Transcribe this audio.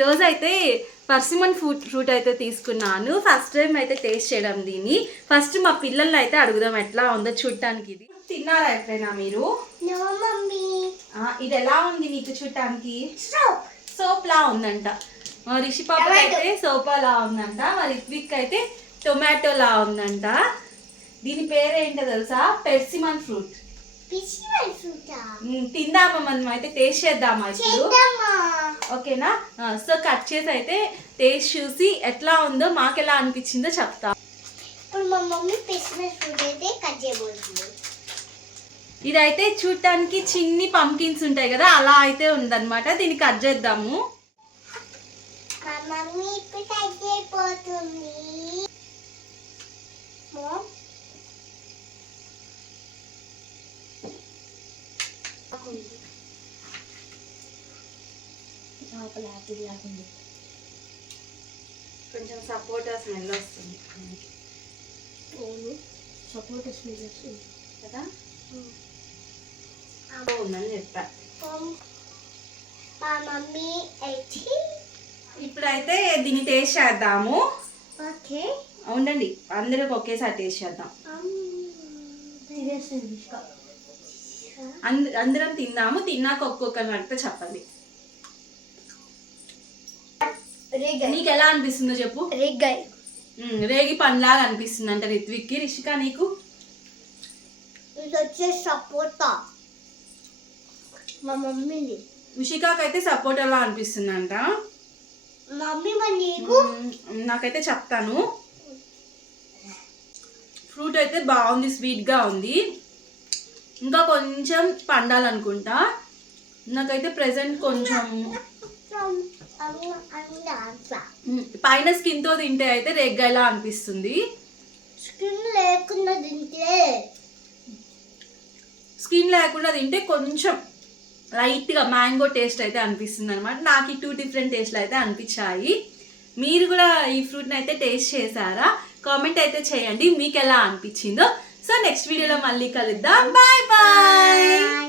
ఈరోజు అయితే persimmon fruit అయితే తీసుకున్నాను. ఫస్ట్ టైం అయితే టేస్ట్ చేయడం దీన్ని. ఫస్ట్ మా పిల్లల్ని అయితే అడుగుదాం ఎట్లా ఉందో చూడటానికి. ఇది తిన్నారా ఎట్లయినా మీరు? ఇది ఎలా ఉంది నీకు చూడటానికి? సోప్ లా ఉందంట. రిషి పాప అయితే సోపా లా ఉందంట. మరి రిత్విక్ అయితే టొమాటో లా ఉందంట. దీని పేరు ఏంటో తెలుసా? Persimmon fruit. తిందామా మనం అయితే టేస్ట్ చేద్దామా ఇప్పుడు? ఓకేనా? సో కట్ చేసి అయితే టేస్ట్ చూసి ఎట్లా ఉందో మాకు ఎలా అనిపించిందో చెప్తా. ఇప్పుడు మా మమ్మీ పెర్సిమన్ ఫ్రూట్ అయితే కట్ చేయబోతుంది. ఇదైతే చూడటానికి చిన్ని పంకిన్స్ ఉంటాయి కదా, అలా అయితే ఉందన్నమాట. దీన్ని కట్ చేద్దాము. మా మమ్మీ ఇప్పుడు కట్ చేయబోతుంది. కొంచెం సపోటా స్మెల్ వస్తుంది సపోటా స్మెల్ వస్తుంది కదా, ఉందని చెప్పా. మా మమ్మీ అయితే ఇప్పుడైతే దీన్ని టేస్ట్ చేద్దాము. ఓకే ఉండండి, అందరికి ఒకేసారి టేస్ట్ చేద్దాం. అందరం తిందాము. తిన్నాక ఒక్కొక్కరిని అడిగితే చెప్పండి. నీకు ఎలా అనిపిస్తుందో చెప్పు. రేగి పండ్లాగా అనిపిస్తుంది అంట రిత్విక్కి. రిషిక నీకు? ఇది వచ్చే సపోటా. మా మమ్మీది. రిషికాకి అయితే సపోటాలా అనిపిస్తుంది అంట. మమ్మీ నీకు? నాకైతే చెప్తాను. ఫ్రూట్ అయితే బాగుంది, స్వీట్గా ఉంది. ఇంకా కొంచెం పండాలనుకుంటా. నాకైతే ప్రెసెంట్ కొంచెం పైన స్కిన్ తో తింటే అయితే రేగ్గాయలా అనిపిస్తుంది. స్కిన్ లేకుండా తింటే కొంచెం లైట్గా మ్యాంగో టేస్ట్ అయితే అనిపిస్తుంది అనమాట. నాకు ఈ 2 డిఫరెంట్ టేస్ట్లు అయితే అనిపించాయి. మీరు కూడా ఈ ఫ్రూట్ని అయితే టేస్ట్ చేశారా? కామెంట్ అయితే చేయండి మీకు ఎలా అనిపించిందో. సో నెక్స్ట్ వీడియోలో మళ్ళీ కలుద్దాం. Bye bye.